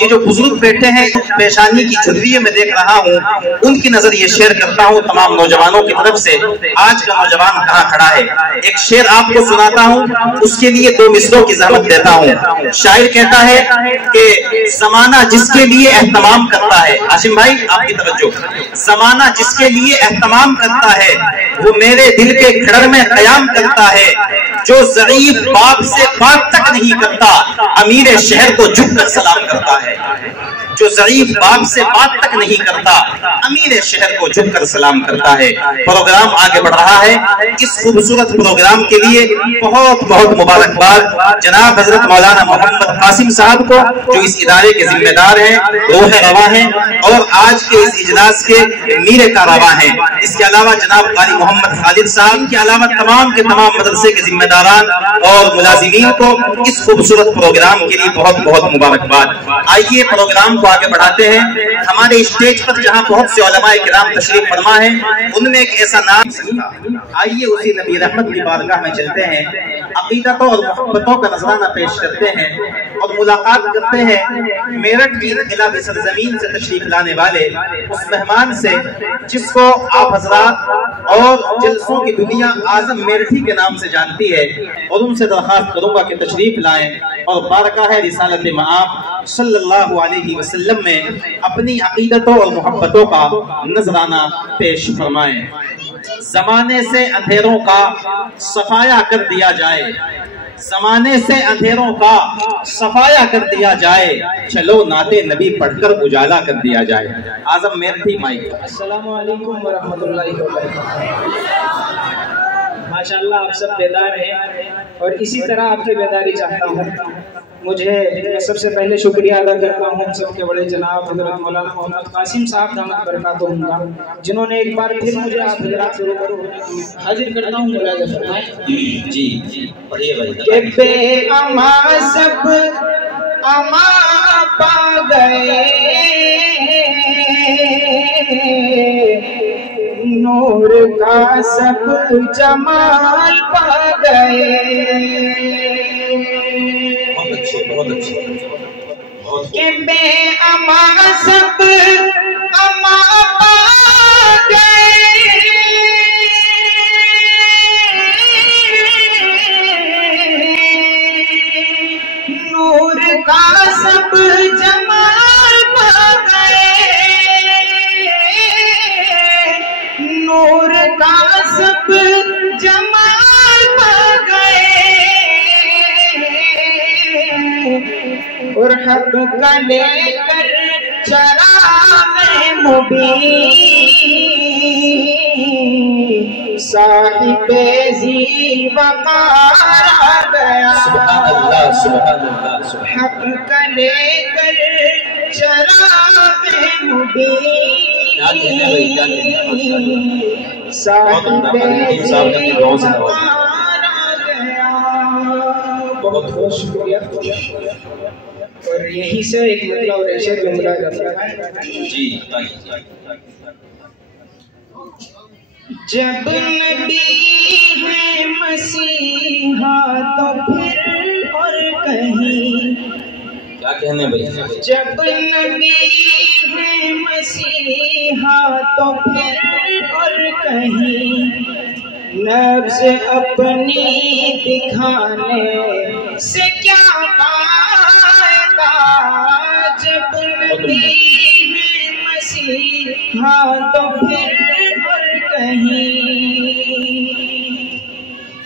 یہ جو بزرگ بیٹھے ہیں پیشانی کی جھریے میں دیکھ رہا ہوں، ان کی نظر یہ شعر کرتا ہوں تمام نوجوانوں کی طرف سے۔ آج کا نوجوان کہاں کھڑا ہے؟ ایک شعر آپ کو سناتا ہوں، اس کے لیے 2 مصروں کی زحمت دیتا ہوں۔ شاعر کہتا ہے کہ زمانہ جس کے لیے اہتمام کرتا ہے، عاصم بھائی آپ کی توجہ، زمانہ جس کے لیے اہتمام کرتا ہے وہ میرے دل کے کھڑر میں قیام کرتا ہے، جو ضعیف باپ سے بات تک نہیں کرتا امیر شہر کو جھک کر سلام کرتا ہے۔ جو ضعیف باپ سے بات تک نہیں کرتا امیر شہر کو جھک کر سلام کرتا ہے۔ پروگرام آگے بڑھ رہا ہے، اس خوبصورت پروگرام کے لیے بہت بہت مبارکباد جناب حضرت مولانا محمد قاسم صاحب کو، جو اس ادارے کے ذمہ دار ہیں، روح رواں ہیں اور آج کے اس اجلاس کے میر کارواں ہیں۔ اس کے علاوہ جناب قاری محمد خالد صاحب کے علاوہ تمام کے تمام مدرسے کے ذمہ داران اور ملازمین کو اس خوبصورت پروگرام کے لیے بہت بہت مبارکباد۔ آئیے پروگرام کو آگے بڑھاتے ہیں۔ ہمارے اسٹیج پر جہاں بہت سے علماء کرام تشریف فرما ہیں، ان میں ایک ایسا نام، آئیے اسی نبی رحمت کی بارگاہ میں چلتے ہیں، عقیدتوں اور محبتوں کا نذرانہ پیش کرتے ہیں اور ملاقات کرتے ہیں میرٹھ کی انقلابی سرزمین سے تشریف لانے والے اس مہمان سے، جس کو آپ حضرات اور جلسوں کی دنیا اعظم میرٹھی کے نام سے جانتی ہے، اور ان سے درخواست کروں گا کہ تشریف لائیں اور بارگاہ رسالت مآب صلی اللہ علیہ وسلم میں اپنی عقیدتوں اور محبتوں کا نذرانہ پیش فرمائیں۔ زمانے سے اندھیروں کا صفایا کر دیا جائے، زمانے سے اندھیروں کا صفایا کر دیا جائے، چلو نعت نبی پڑھ کر اجالا کر دیا جائے۔ اعظم میرٹھی مائک۔ السلام علیکم ورحمۃ اللہ وبرکاتہ۔ ماشاءاللہ آپ سب بیدار ہیں اور اسی طرح آپ کی بیداری چاہتا ہوں۔ میں سب سے پہلے شکریہ ادا کرتا ہوں سب کے بڑے جناب حضرت مولانا محمد قاسم صاحب دامت برکاتہم اللہ، جنہوں نے ایک بار پھر مجھے آپ حضرات سے روبرو حاضر کرتا ہوں۔ ملاحظہ فرمائیں۔ جی پڑھیے بھائی۔ کہ بے اما سب اما پا گئے، نور کا سب جمال پا گئے، بہت اچھے کہ بے اما سب اما پا گئے، نور کا سب جمال پا گئے، نور کا سب جمال پا گئے، اور حق کا لے کر چراغ مبین صاحب ذی وقار آ گیا۔ سبحان اللہ سبحان اللہ۔ حق کا لے کر چراغ مبین صاحب ذی وقار آ گیا۔ بہت بہت شکریہ۔ اور یہی سے ایک مطلب اور ارشاد میں ملا جاتا ہے۔ جی جب نبی ہے مسیحا تو پھر اور کہیں، کیا کہنے بھائی؟ جب نبی ہے مسیحا تو پھر اور کہیں، نفس اپنی دکھانے سے کیا فائدہ، جب نبی ہے مسیحا تو پھر اور کہیں،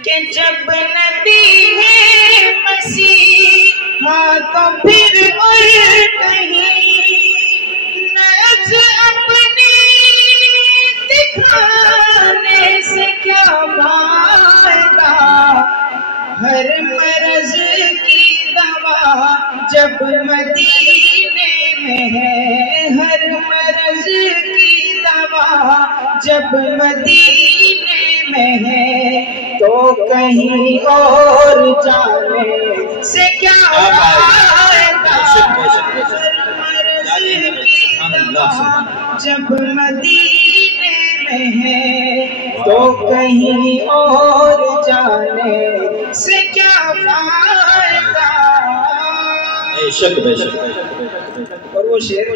کہ جب نبی ہے مسیحا تو پھر اور کہیں، نفس اپنی دکھانے سے کیا فائدہ، ہر مرض کی دوا جب مدینے میں ہے، ہر مرض کی دوا جب مدینے میں ہے، تو کہیں اور جانے سے کیا فائدہ، ہر مرض کی دوا جب مدینے میں ہے، تو کہیں اور جانے سے کیا فائدہ۔ بے شک بے شک۔ اور وہ شعر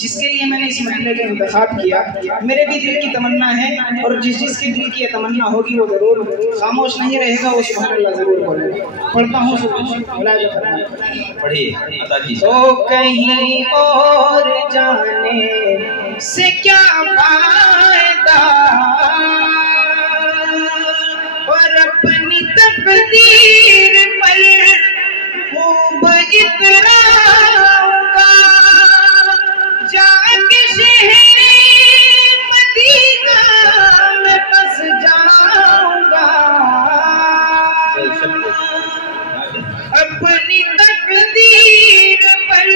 جس کے لیے میں نے اس مرحلے کا انتخاب کیا، میرے بھی دل کی تمنا ہے، اور جس کی دل کی یہ تمنا ہوگی وہ ضرور خاموش نہیں رہے گا، وہ سبحان اللہ ضرور بولے گا۔ پڑھتا ہوں پڑھیے عطا کیجیے۔ تو کہیں اور جانے سے کیا فائدہ، اور اپنی تقدیر پر خوب اتراؤں گا، جا کے شہر مدینہ میں بس جاؤں گا، اپنی تقدیر پر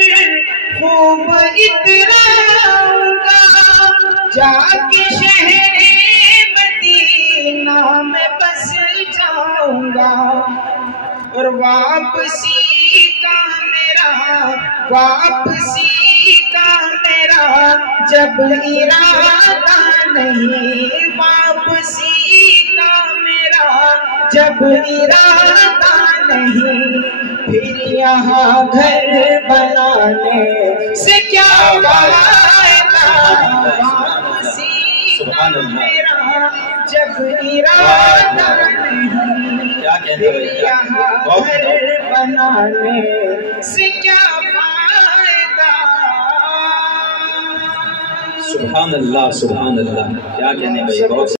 خوب اتراؤں گا، جا کے شہر مدینہ میں بس جاؤں گا، اور واپسی کا میرا جب ارادہ نہیں، واپسی کا میرا جب ارادہ نہیں، پھر یہاں گھر بنانے سے کیا فائدہ، واپسی کا میرا جب ارادہ نہیں، پھر یہاں گھر بنانے سے کیا فائدہ۔ سبحان اللہ، سبحان اللہ، کیا کہنے بھائی، بہت